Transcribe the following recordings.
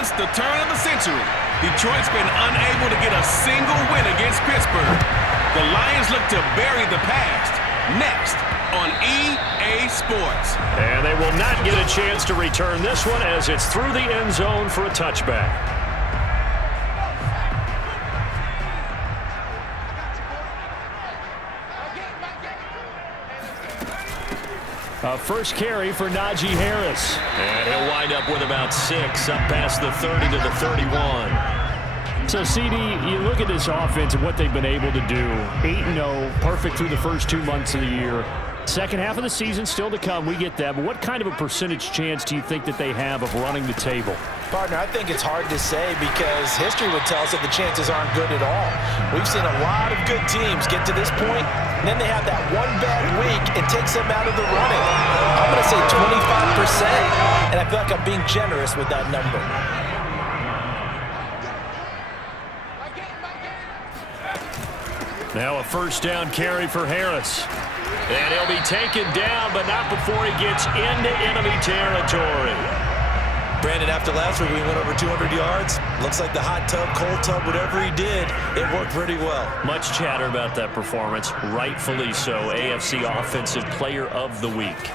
Since the turn of the century, Detroit's been unable to get a single win against Pittsburgh. The Lions look to bury the past. Next on EA Sports. And they will not get a chance to return this one as it's through the end zone for a touchback. First carry for Najee Harris. And he'll wind up with about 6, up past the 30 to the 31. So, CD, you look at this offense and what they've been able to do. 8-0, perfect through the first 2 months of the year. Second half of the season still to come. We get that. But what kind of a percentage chance do you think that they have of running the table? Partner, I think it's hard to say because history would tell us that the chances aren't good at all. We've seen a lot of good teams get to this point, and then they have that one bad week and takes them out of the running. I'm going to say 25%, and I feel like I'm being generous with that number. Now a first down carry for Harris. And he'll be taken down, but not before he gets into enemy territory. Brandon, after last week, we went over 200 yards. Looks like the hot tub, cold tub, whatever he did, it worked pretty well. Much chatter about that performance, rightfully so. AFC Offensive Player of the Week.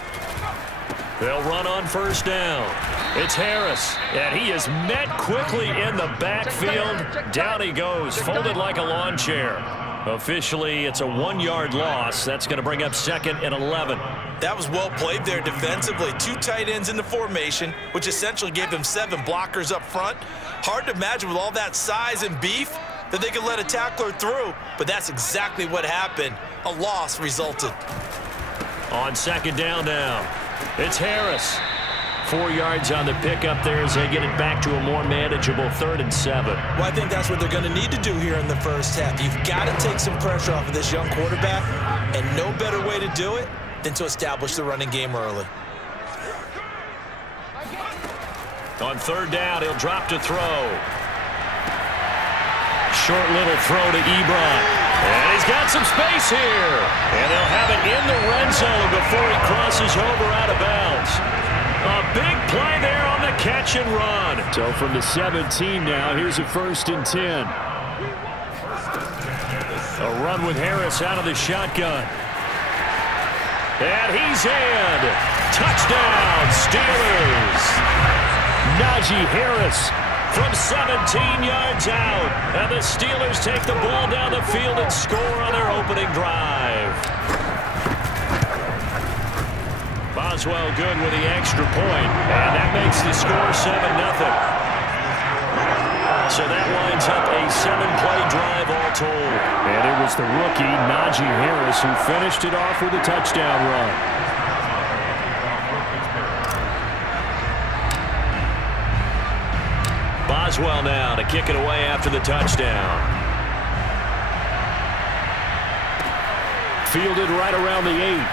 They'll run on first down. It's Harris, and he is met quickly in the backfield. Down he goes, folded like a lawn chair. Officially, it's a 1-yard loss. That's going to bring up 2nd and 11. That was well played there defensively. 2 tight ends in the formation, which essentially gave them 7 blockers up front. Hard to imagine with all that size and beef that they could let a tackler through, but that's exactly what happened. A loss resulted. On second down now, it's Harris. 4 yards on the pickup there as they get it back to a more manageable 3rd and 7. Well, I think that's what they're going to need to do here in the first half. You've got to take some pressure off of this young quarterback, and no better way to do it than to establish the running game early. On third down, he'll drop to throw. Short little throw to Ebron. And he's got some space here. And they'll have it in the red zone before he crosses over out of bounds. A big play there on the catch and run. So from the 17 now, here's a 1st and 10. A run with Harris out of the shotgun. And he's in. Touchdown, Steelers. Najee Harris from 17 yards out. And the Steelers take the ball down the field and score on their opening drive. Boswell good with the extra point, and that makes the score 7-0. So that winds up a 7-play drive all told. And it was the rookie, Najee Harris, who finished it off with a touchdown run. Boswell now to kick it away after the touchdown. Fielded right around the 8.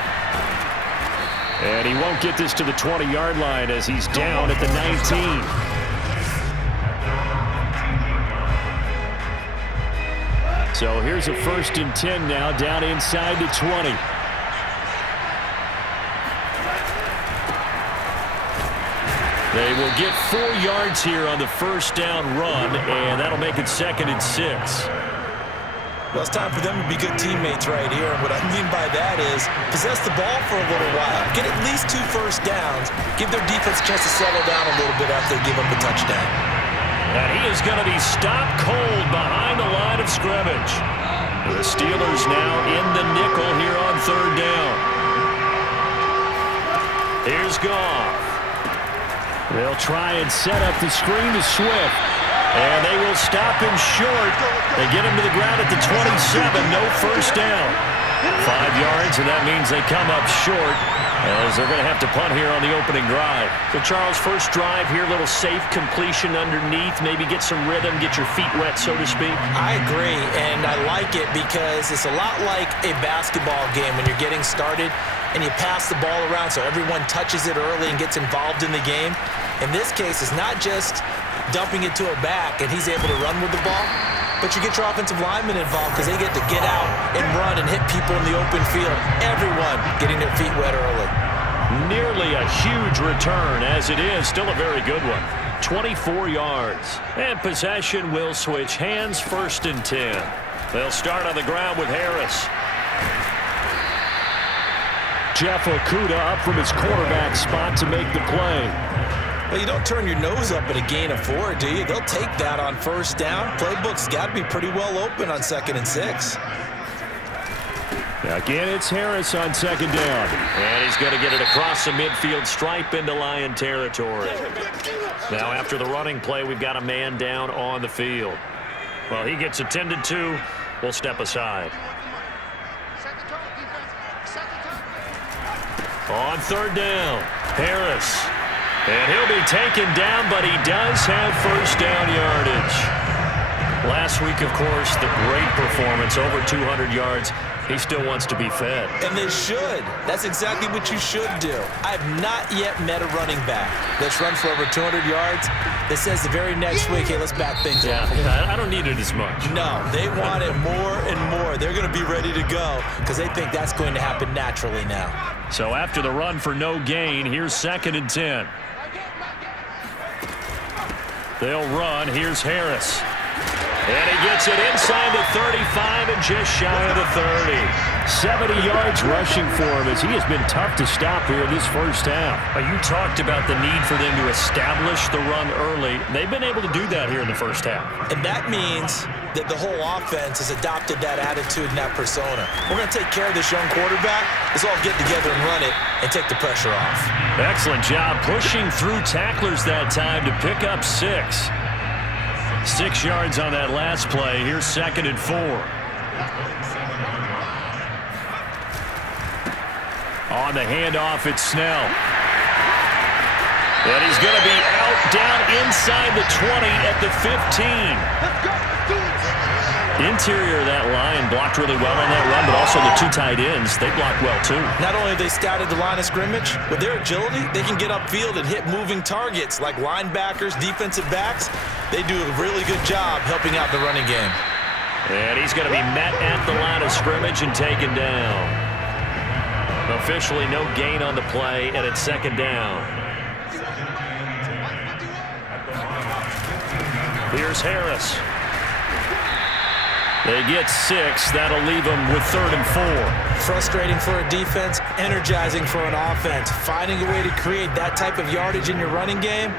And he won't get this to the 20-yard line as he's down at the 19. So here's a 1st and 10 now, down inside the 20. They will get 4 yards here on the first down run, and that'll make it 2nd and 6. Well, it's time for them to be good teammates right here. And what I mean by that is possess the ball for a little while. Get at least 2 first downs. Give their defense a chance to settle down a little bit after they give up a touchdown. And he is going to be stopped cold behind the line of scrimmage. The Steelers now in the nickel here on third down. Here's Goff. They'll try and set up the screen to Swift. And they will stop him short. They get him to the ground at the 27. No first down. 5 yards, and that means they come up short as they're going to have to punt here on the opening drive. So, Charles, first drive here, little safe completion underneath. Maybe get some rhythm, get your feet wet, so to speak. I agree, and I like it because it's a lot like a basketball game when you're getting started and you pass the ball around so everyone touches it early and gets involved in the game. In this case, it's not just dumping it to a back and he's able to run with the ball, but you get your offensive linemen involved because they get to get out and run and hit people in the open field. Everyone getting their feet wet early. Nearly a huge return, as it is still a very good one. 24 yards. And possession will switch hands, 1st and 10. They'll start on the ground with Harris. Jeff Okudah up from his quarterback spot to make the play. Well, you don't turn your nose up at a gain of 4, do you? They'll take that on 1st down. Playbook's got to be pretty well open on 2nd and 6. Again, it's Harris on 2nd down. And he's going to get it across the midfield stripe into Lion territory. Now, after the running play, we've got a man down on the field. Well, he gets attended to. We'll step aside. On 3rd down, Harris. And he'll be taken down, but he does have 1st down yardage. Last week, of course, the great performance, over 200 yards. He still wants to be fed. And they should. That's exactly what you should do. I have not yet met a running back that's run for over 200 yards that says the very next week, hey, let's back things up. Yeah, I don't need it as much. No, they want it more and more. They're going to be ready to go because they think that's going to happen naturally now. So after the run for no gain, here's 2nd and 10. They'll run. Here's Harris. And he gets it inside the 35 and just shy of the 30. 70 yards rushing for him as he has been tough to stop here in this 1st half. You talked about the need for them to establish the run early. They've been able to do that here in the 1st half. And that means that the whole offense has adopted that attitude and that persona. We're going to take care of this young quarterback. Let's all get together and run it and take the pressure off. Excellent job pushing through tacklers that time to pick up 6. 6 yards on that last play. Here's 2nd and 4. On the handoff, it's Snell. And he's going to be out down inside the 20 at the 15. Let's go. Interior of that line blocked really well on that run, but also the 2 tight ends, they blocked well too. Not only have they scouted the line of scrimmage, with their agility, they can get upfield and hit moving targets like linebackers, defensive backs. They do a really good job helping out the running game. And he's going to be met at the line of scrimmage and taken down. Officially no gain on the play, and it's 2nd down. Here's Harris. They get 6. That'll leave them with 3rd and 4. Frustrating for a defense, energizing for an offense. Finding a way to create that type of yardage in your running game,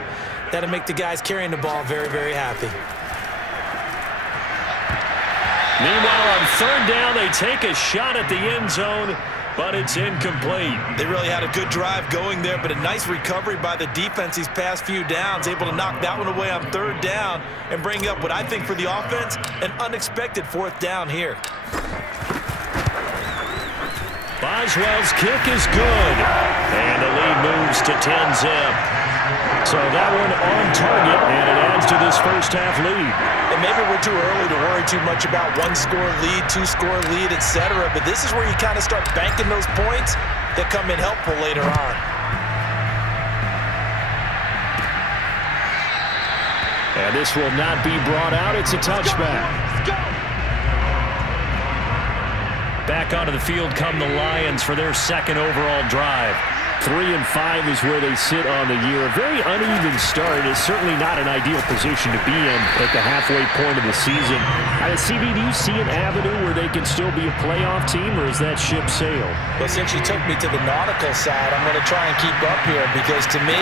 that'll make the guys carrying the ball very, very happy. Meanwhile, on 3rd down, they take a shot at the end zone, but it's incomplete. They really had a good drive going there, but a nice recovery by the defense these past few downs, able to knock that one away on 3rd down and bring up what I think for the offense, an unexpected 4th down here. Boswell's kick is good, and the lead moves to 10-zip. So that one on target, and it adds to this 1st half lead. And maybe we're too early to worry too much about 1-score lead, 2-score lead, etc. But this is where you kind of start banking those points that come in helpful later on. And this will not be brought out. It's a touchback. Back onto the field come the Lions for their 2nd overall drive. 3-5 is where they sit on the year. A very uneven start. It's certainly not an ideal position to be in at the halfway point of the season. CB, do you see an avenue where they can still be a playoff team, or is that ship sailed? Well, since you took me to the nautical side, I'm going to try and keep up here because to me,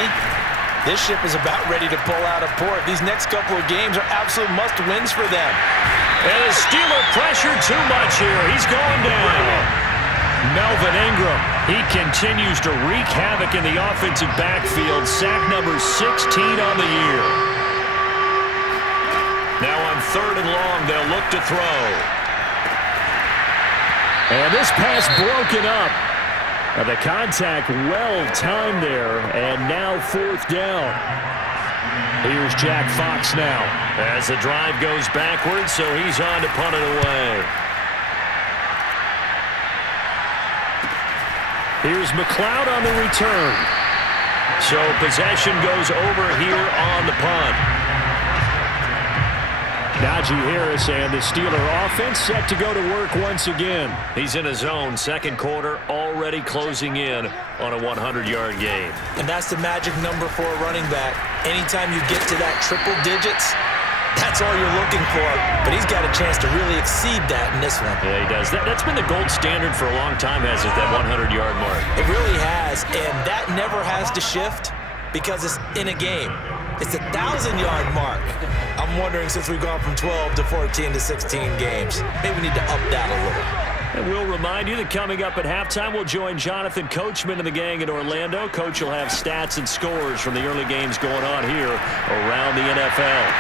this ship is about ready to pull out of port. These next couple of games are absolute must-wins for them. And the Steeler pressure too much here. He's going down. Melvin Ingram, he continues to wreak havoc in the offensive backfield. Sack number 16 on the year. Now on 3rd and long, they'll look to throw. And this pass broken up. The contact well timed there, and now 4th down. Here's Jack Fox now. As the drive goes backwards, so he's on to punt it away. Here's McLeod on the return. So possession goes over here on the punt. Najee Harris and the Steeler offense set to go to work once again. He's in his own second quarter, already closing in on a 100-yard game. And that's the magic number for a running back. Anytime you get to that triple digits, that's all you're looking for. But he's got a chance to really exceed that in this one. Yeah, he does. That's been the gold standard for a long time, hasn't it, that 100-yard mark? It really has, and that never has to shift because it's in a game. It's a 1,000-yard mark. I'm wondering, since we've gone from 12 to 14 to 16 games, maybe we need to up that a little. And we'll remind you that coming up at halftime, we'll join Jonathan Coachman and the gang in Orlando. Coach will have stats and scores from the early games going on here around the NFL.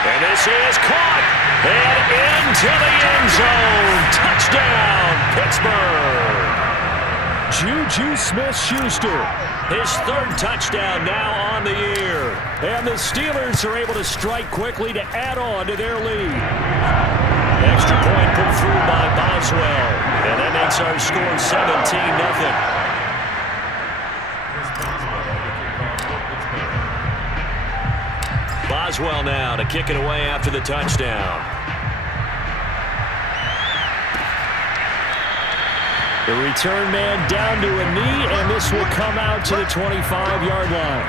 And this is caught and into the end zone. Touchdown, Pittsburgh. Juju Smith-Schuster, his third touchdown now on the year. And the Steelers are able to strike quickly to add on to their lead. Extra point put through by Boswell. And that makes our score 17-0. Boswell now to kick it away after the touchdown. The return man down to a knee, and this will come out to the 25-yard line.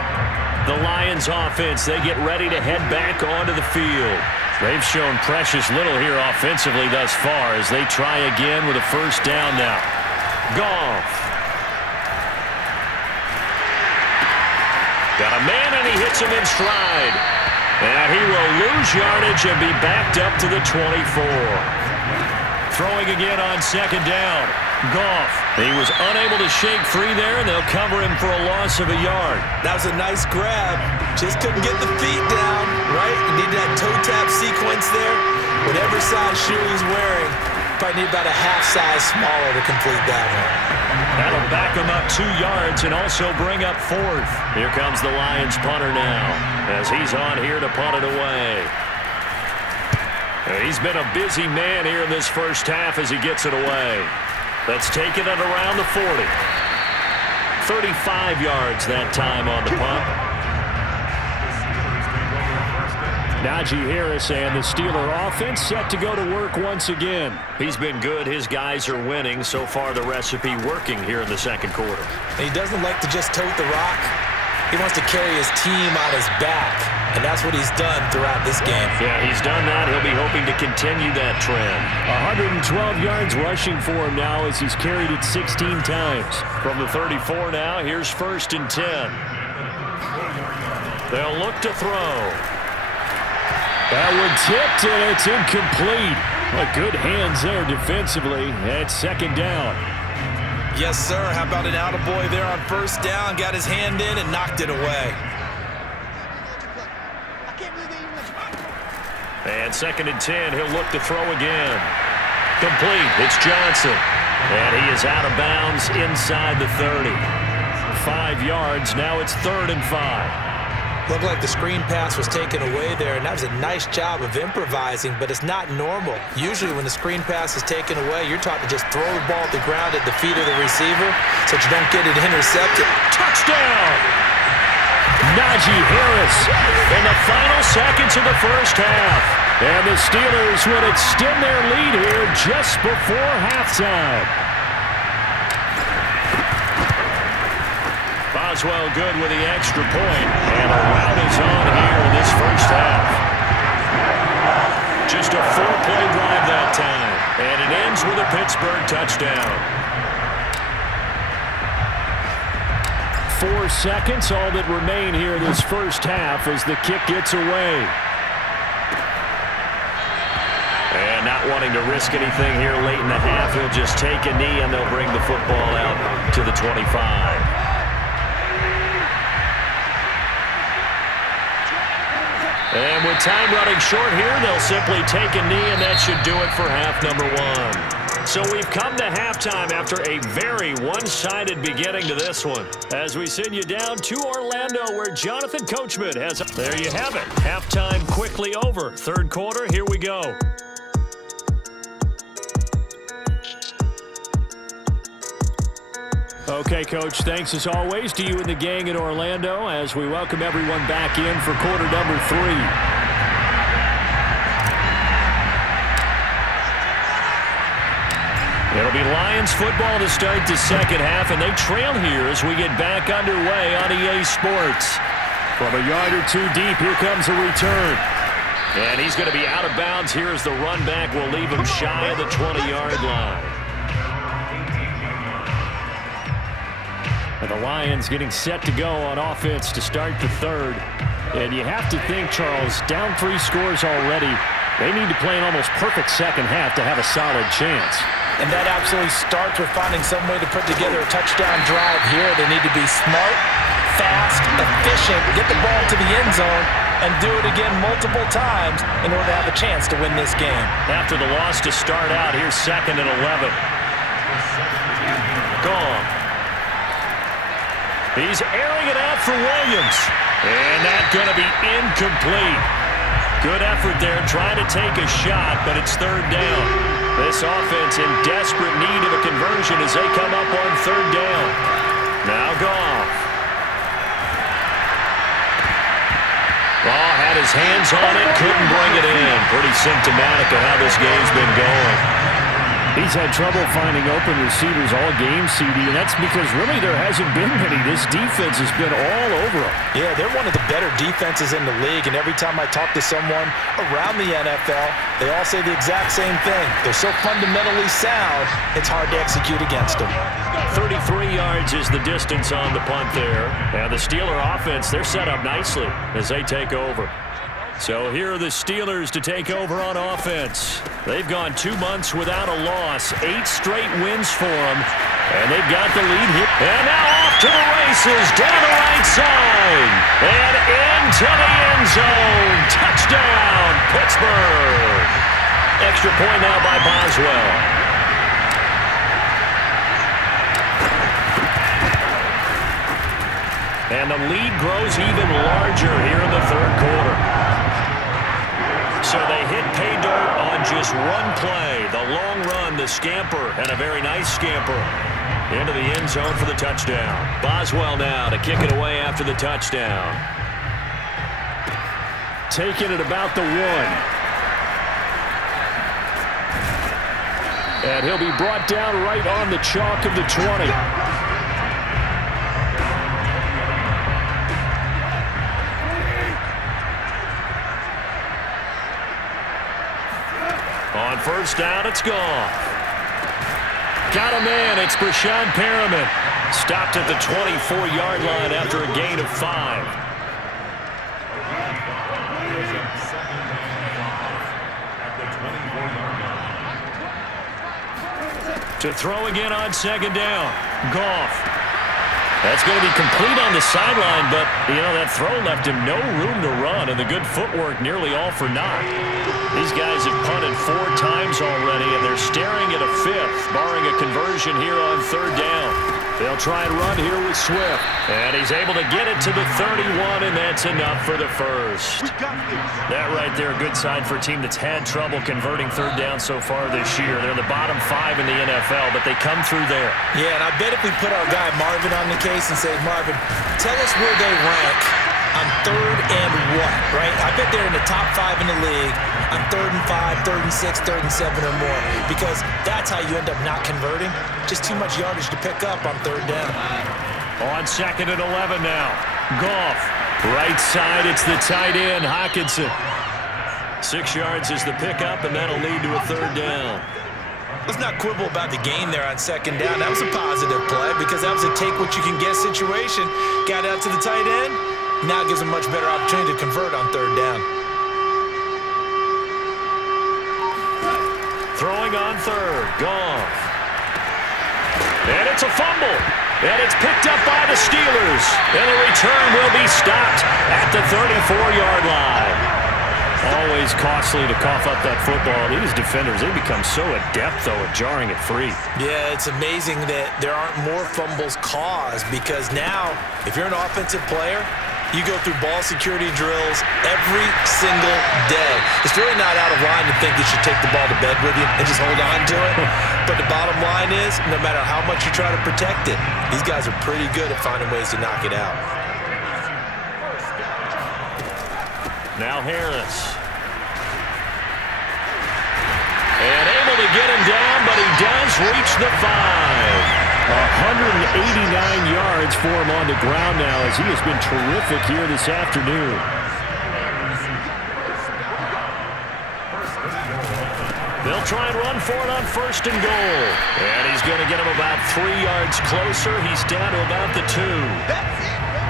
The Lions offense, they get ready to head back onto the field. They've shown precious little here offensively thus far as they try again with a first down now. Goff. Got a man, and he hits him in stride. And he will lose yardage and be backed up to the 24. Throwing again on second down. Goff. He was unable to shake free there, and they'll cover him for a loss of a yard. That was a nice grab. Just couldn't get the feet down, right? You need that toe tap sequence there. Whatever size shoe he's wearing, probably need about a half size smaller to complete that one. That'll back him up 2 yards and also bring up fourth. Here comes the Lions punter now as he's on here to punt it away. He's been a busy man here in this first half as he gets it away. Let's take it at around the 40. 35 yards that time on the punt. Najee Harris and the Steeler offense set to go to work once again. He's been good. His guys are winning. So far, the recipe working here in the second quarter. And he doesn't like to just tote the rock. He wants to carry his team on his back, and that's what he's done throughout this game. Yeah, he's done that. He'll be hoping to continue that trend. 112 yards rushing for him now as he's carried it 16 times. From the 34 now, here's 1st and 10. They'll look to throw. That one tipped, and it's incomplete. Good hands there defensively at second down. Yes, sir. How about an attaboy there on first down? Got his hand in and knocked it away. And 2nd and 10, he'll look to throw again. Complete. It's Johnson. And he is out of bounds inside the 30. 5 yards. Now it's 3rd and 5. Looked like the screen pass was taken away there, and that was a nice job of improvising, but it's not normal. Usually when the screen pass is taken away, you're taught to just throw the ball at the ground at the feet of the receiver so that you don't get it intercepted. Touchdown! Najee Harris in the final seconds of the first half. And the Steelers would extend their lead here just before halftime. Boswell good with the extra point, and a rout is on here in this first half. Just a 4-play drive that time, and it ends with a Pittsburgh touchdown. 4 seconds, all that remain here in this first half as the kick gets away. And not wanting to risk anything here late in the half, he'll just take a knee, and they'll bring the football out to the 25. And with time running short here, they'll simply take a knee, and that should do it for half number 1. So we've come to halftime after a very one-sided beginning to this one. As we send you down to Orlando, where Jonathan Coachman has... There you have it. Halftime quickly over. Third quarter, here we go. Okay, Coach, thanks as always to you and the gang in Orlando as we welcome everyone back in for quarter number 3. It'll be Lions football to start the second half, and they trail here as we get back underway on EA Sports. From a yard or two deep, here comes a return. And he's going to be out of bounds here as the run back will leave him shy of the 20-yard line. And the Lions getting set to go on offense to start the third. And you have to think, Charles, down 3 scores already. They need to play an almost perfect second half to have a solid chance. And that absolutely starts with finding some way to put together a touchdown drive here. They need to be smart, fast, efficient, get the ball to the end zone, and do it again multiple times in order to have a chance to win this game. After the loss to start out, here's 2nd and 11. Gone. He's airing it out for Williams. And that's going to be incomplete. Good effort there trying to take a shot, but it's 3rd down. This offense in desperate need of a conversion as they come up on 3rd down. Now Goff. Ball had his hands on it, couldn't bring it in. Pretty symptomatic of how this game's been going. He's had trouble finding open receivers all game, CD, and that's because really there hasn't been many. This defense has been all over him. Yeah, they're one of the better defenses in the league, and every time I talk to someone around the NFL, they all say the exact same thing. They're so fundamentally sound, it's hard to execute against them. 33 yards is the distance on the punt there. And the Steeler offense, they're set up nicely as they take over. So here are the Steelers to take over on offense. They've gone 2 months without a loss, 8 straight wins for them, and they've got the lead here. And now off to the races, down the right side, and into the end zone. Touchdown, Pittsburgh. Extra point now by Boswell. And the lead grows even larger here in the 3rd quarter. So they hit pay dirt on just one play. The long run, the scamper, and a very nice scamper into the end zone for the touchdown. Boswell now to kick it away after the touchdown. Taking it about the 1. And he'll be brought down right on the chalk of the 20. On 1st down, it's Goff. Got a man, it's Brashad Perriman. Stopped at the 24-yard line after a gain of 5. To throw again on 2nd down, Goff. That's going to be complete on the sideline, but, that throw left him no room to run, and the good footwork nearly all for naught. These guys have punted 4 times already, and they're staring at a 5th, barring a conversion here on 3rd down. They'll try and run here with Swift. And he's able to get it to the 31, and that's enough for the first. That right there, a good sign for a team that's had trouble converting 3rd down so far this year. They're in the bottom 5 in the NFL, but they come through there. Yeah, and I bet if we put our guy Marvin on the case and say, Marvin, tell us where they rank on 3rd and what, right? I bet they're in the top 5 in the league on 3rd and 5, 3rd and 6, 3rd and 7 or more, because that's how you end up not converting. Just too much yardage to pick up on 3rd down. On 2nd and 11 now. Goff. Right side, it's the tight end, Hockenson. 6 yards is the pickup, and that'll lead to a 3rd down. Let's not quibble about the gain there on 2nd down. That was a positive play because that was a take-what-you-can-get situation. Got out to the tight end. Now gives him a much better opportunity to convert on 3rd down. Throwing on 3rd, Goff. And it's a fumble. And it's picked up by the Steelers. And the return will be stopped at the 34-yard line. Always costly to cough up that football. These defenders, they become so adept, though, at jarring it free. Yeah, it's amazing that there aren't more fumbles caused because now, if you're an offensive player, you go through ball security drills every single day. It's really not out of line to think you should take the ball to bed with you and just hold on to it. But the bottom line is, no matter how much you try to protect it, these guys are pretty good at finding ways to knock it out. Now Harris. And able to get him down, but he does reach the 5. 189 yards for him on the ground now as he has been terrific here this afternoon. They'll try and run for it on 1st and goal. And he's going to get him about 3 yards closer. He's down to about the 2.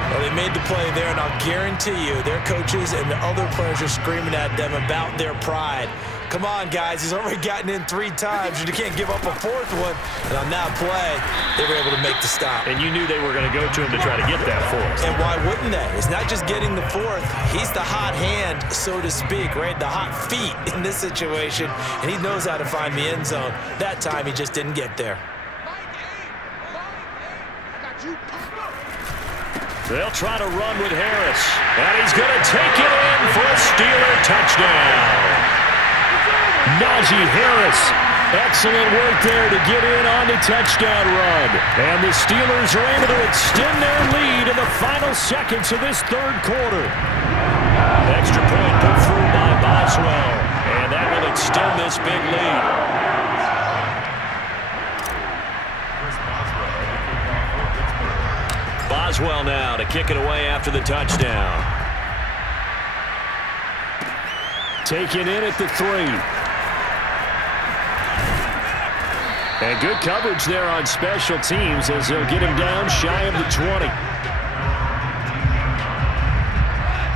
Well, they made the play there, and I'll guarantee you their coaches and the other players are screaming at them about their pride. Come on, guys. He's already gotten in 3 times, and you can't give up a 4th one. And on that play, they were able to make the stop. And you knew they were going to go to him to try to get that 4th. And why wouldn't they? It's not just getting the 4th. He's the hot hand, so to speak, right? The hot feet in this situation, and he knows how to find the end zone. That time, he just didn't get there. They'll try to run with Harris. And he's going to take it in for a Steeler touchdown. Najee Harris, excellent work there to get in on the touchdown run. And the Steelers are able to extend their lead in the final seconds of this 3rd quarter. Extra point put through by Boswell. And that will extend this big lead. Boswell now to kick it away after the touchdown. Taken in at the 3. And good coverage there on special teams as they'll get him down shy of the 20.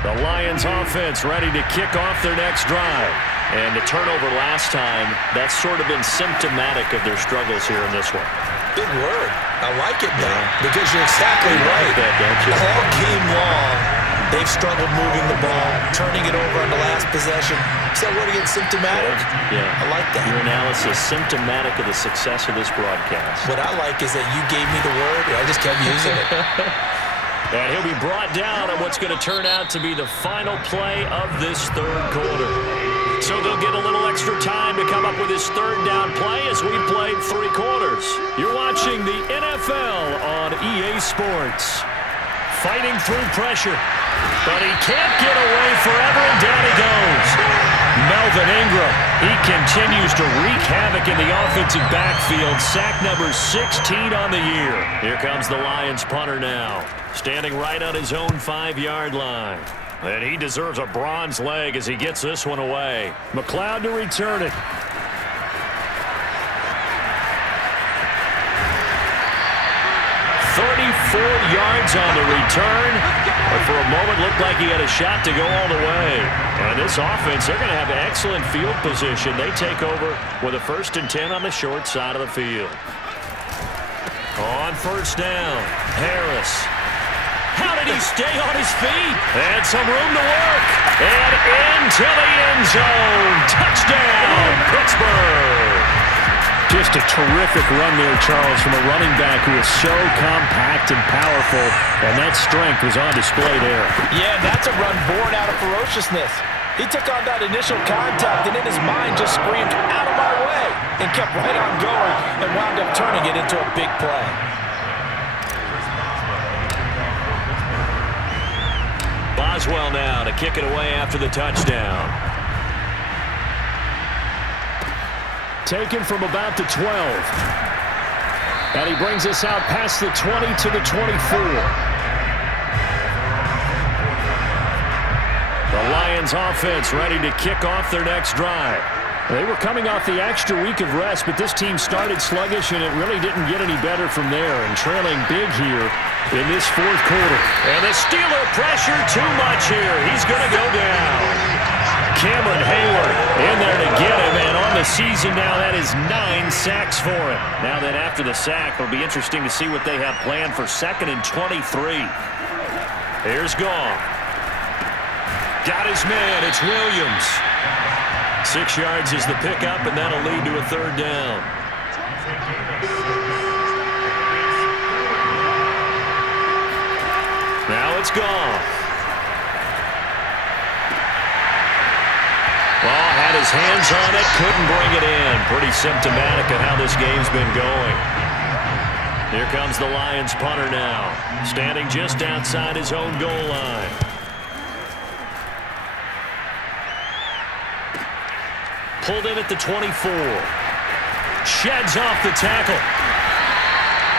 The Lions offense ready to kick off their next drive. And the turnover last time, that's sort of been symptomatic of their struggles here in this one. Big word. I like it, though, because you're exactly right. Like that, don't you? All game long, they've struggled moving the ball, turning it over on the last possession. Is that word again, symptomatic? Yeah. I like that. Your analysis, symptomatic of the success of this broadcast. What I like is that you gave me the word, and I just kept using it. And he'll be brought down on what's going to turn out to be the final play of this 3rd quarter. So they'll get a little extra time to come up with his 3rd down play as we played 3 quarters. You're watching the NFL on EA Sports. Fighting through pressure, but he can't get away forever, and down he goes. Melvin Ingram, he continues to wreak havoc in the offensive backfield. Sack number 16 on the year. Here comes the Lions punter now, standing right on his own 5-yard line. And he deserves a bronze leg as he gets this one away. McLeod to return it. 34 yards on the return. But for a moment, looked like he had a shot to go all the way. And this offense, they're going to have excellent field position. They take over with a 1st and 10 on the short side of the field. On 1st down, Harris. How did he stay on his feet? And some room to work. And into the end zone. Touchdown, Pittsburgh. Just a terrific run there, Charles, from a running back who is so compact and powerful, and that strength was on display there. Yeah, that's a run born out of ferociousness. He took on that initial contact, and in his mind just screamed, "Out of my way," and kept right on going and wound up turning it into a big play. Boswell now to kick it away after the touchdown. Taken from about the 12. And he brings us out past the 20 to the 24. The Lions offense ready to kick off their next drive. They were coming off the extra week of rest, but this team started sluggish, and it really didn't get any better from there, and trailing big here in this 4th quarter. And the Steeler pressure too much here. He's going to go down. Cameron Hayward in there to get him, and on the season now, that is 9 sacks for him. Now then, after the sack, it'll be interesting to see what they have planned for 2nd and 23. Here's Goff. Got his man. It's Williams. 6 yards is the pickup, and that'll lead to a 3rd down. Now it's Goff. Well, had his hands on it, couldn't bring it in. Pretty symptomatic of how this game's been going. Here comes the Lions punter now, standing just outside his own goal line. Pulled in at the 24. Sheds off the tackle.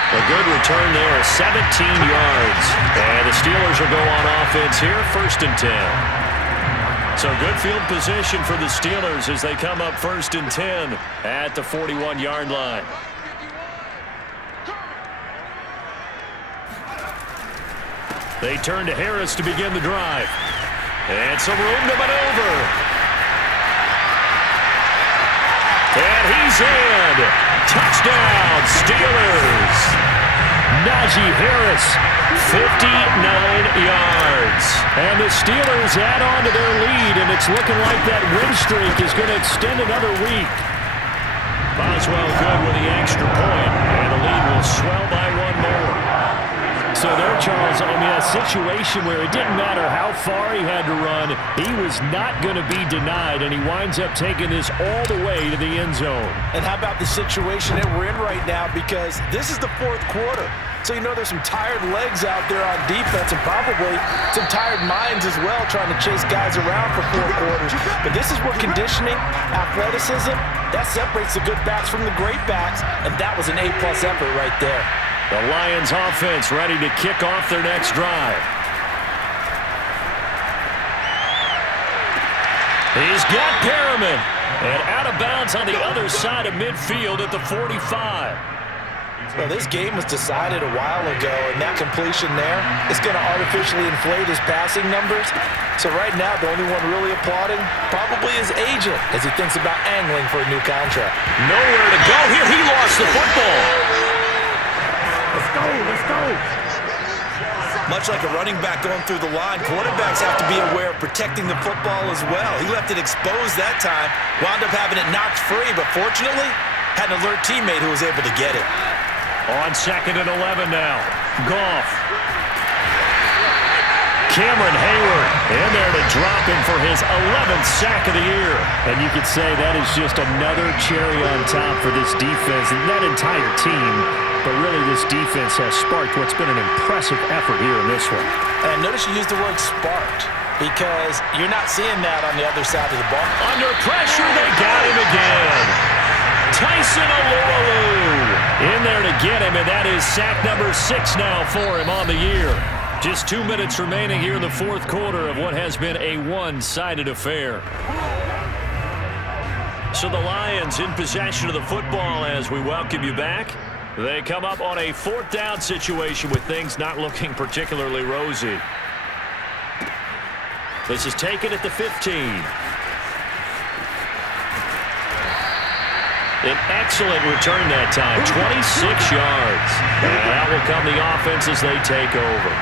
A good return there, 17 yards. And the Steelers will go on offense here, 1st and 10. So good field position for the Steelers as they come up 1st and 10 at the 41-yard line. They turn to Harris to begin the drive. And some room to maneuver. And he's in. Touchdown, Steelers. Najee Harris, 59 yards. And the Steelers add on to their lead, and it's looking like that win streak is going to extend another week. Boswell good with the extra point, and the lead will swell by one more. So there, Charles, I mean, a situation where it didn't matter how far he had to run, he was not going to be denied, and he winds up taking this all the way to the end zone. And how about the situation that we're in right now, because this is the 4th quarter. So you know there's some tired legs out there on defense and probably some tired minds as well trying to chase guys around for 4 quarters. But this is where conditioning, athleticism, that separates the good backs from the great backs, and that was an A-plus effort right there. The Lions offense ready to kick off their next drive. He's got Perriman. And out of bounds on the other side of midfield at the 45. Well, this game was decided a while ago, and that completion there is going to artificially inflate his passing numbers. So right now, the only one really applauding probably his agent as he thinks about angling for a new contract. Nowhere to go here. He lost the football. Let's go, let's go. Much like a running back going through the line, quarterbacks have to be aware of protecting the football as well. He left it exposed that time, wound up having it knocked free, but fortunately, had an alert teammate who was able to get it. On 2nd and 11 now, Goff. Cameron Hayward in there to drop him for his 11th sack of the year. And you could say that is just another cherry on top for this defense and that entire team. But really, this defense has sparked what's been an impressive effort here in this one. And notice you used the word sparked because you're not seeing that on the other side of the ball. Under pressure, they got him again. Tyson Alualu in there to get him, and that is sack number 6 now for him on the year. Just 2 minutes remaining here in the 4th quarter of what has been a one-sided affair. So the Lions in possession of the football as we welcome you back. They come up on a 4th down situation with things not looking particularly rosy. This is taken at the 15. An excellent return that time, 26 yards. And out will come the offense as they take over.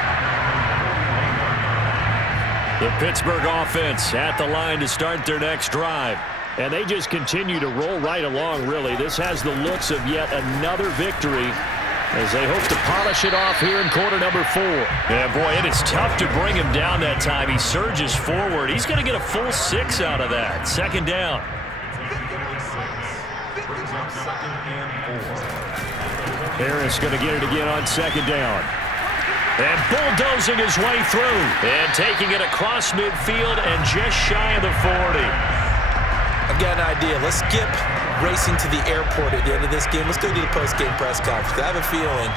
The Pittsburgh offense at the line to start their next drive. And they just continue to roll right along, really. This has the looks of yet another victory as they hope to polish it off here in quarter number 4. Yeah, boy, it is tough to bring him down that time. He surges forward. He's going to get a full 6 out of that. 2nd down. Harris going to get it again on 2nd down. And bulldozing his way through. And taking it across midfield and just shy of the 40. I've got an idea. Let's skip racing to the airport at the end of this game. Let's go to the post-game press conference. I have a feeling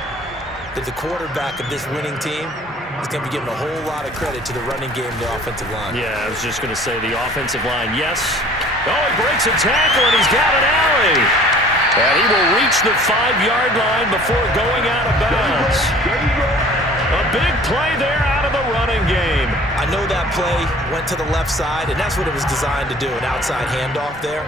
that the quarterback of this winning team is going to be giving a whole lot of credit to the running game and the offensive line. Yeah, I was just going to say the offensive line, yes. Oh, he breaks a tackle, and he's got an alley. And he will reach the 5-yard line before going out of bounds. A big play there out of the running game. I know that play went to the left side, and that's what it was designed to do, an outside handoff there.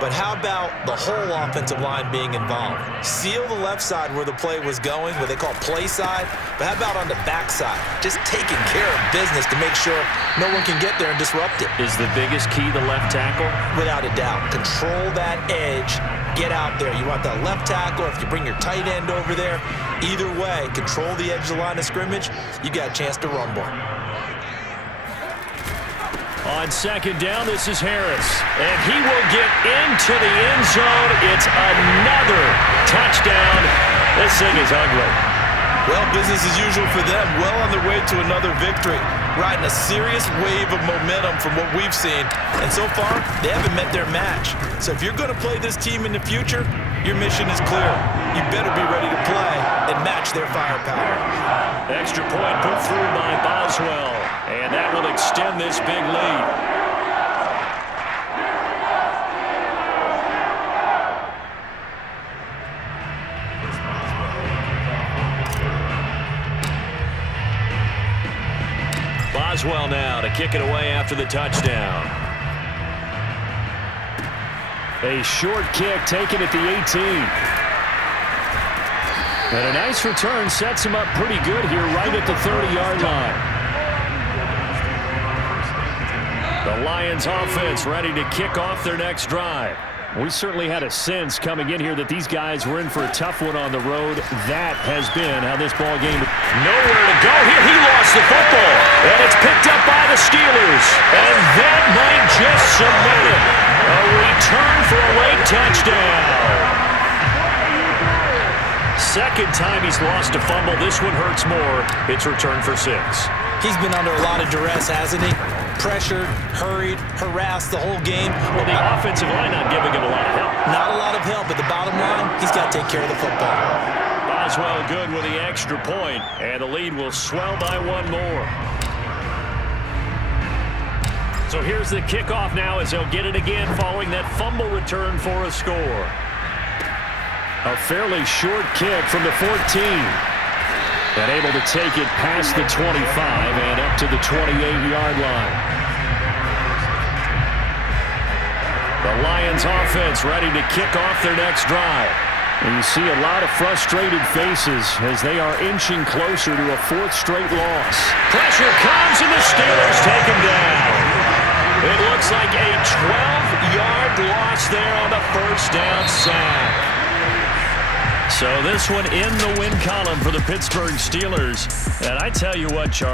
But how about the whole offensive line being involved? Seal the left side where the play was going, what they call play side. But how about on the back side? Just taking care of business to make sure no one can get there and disrupt it. Is the biggest key the left tackle? Without a doubt. Control that edge. Get out there. You want that left tackle. If you bring your tight end over there, either way, control the edge of the line of scrimmage, you got a chance to rumble. On 2nd down, this is Harris. And he will get into the end zone. It's another touchdown. This thing is ugly. Well, business as usual for them. Well on their way to another victory. Riding a serious wave of momentum from what we've seen. And so far, they haven't met their match. So if you're going to play this team in the future, your mission is clear. You better be ready to play and match their firepower. Extra point put through by Boswell. And that will extend this big lead. Boswell now to kick it away after the touchdown. A short kick taken at the 18. And a nice return sets him up pretty good here right at the 30-yard line. The Lions offense ready to kick off their next drive. We certainly had a sense coming in here that these guys were in for a tough one on the road. That has been how this ball game. Nowhere to go here. He lost the football. And it's picked up by the Steelers. And that might just cement it. A return for a late touchdown. Second time he's lost a fumble. This one hurts more. It's returned for 6. He's been under a lot of duress, hasn't he? Pressured, hurried, harassed the whole game. Well, the offensive line not giving him a lot of help. Not a lot of help, but the bottom line, he's got to take care of the football. Boswell good with the extra point, and the lead will swell by one more. So here's the kickoff now as they'll get it again following that fumble return for a score. A fairly short kick from the 14. And able to take it past the 25 and up to the 28-yard line. The Lions offense ready to kick off their next drive. And you see a lot of frustrated faces as they are inching closer to a 4th straight loss. Pressure comes and the Steelers take him down. It looks like a 12-yard loss there on the first down sack. So this one in the win column for the Pittsburgh Steelers. And I tell you what, Charles.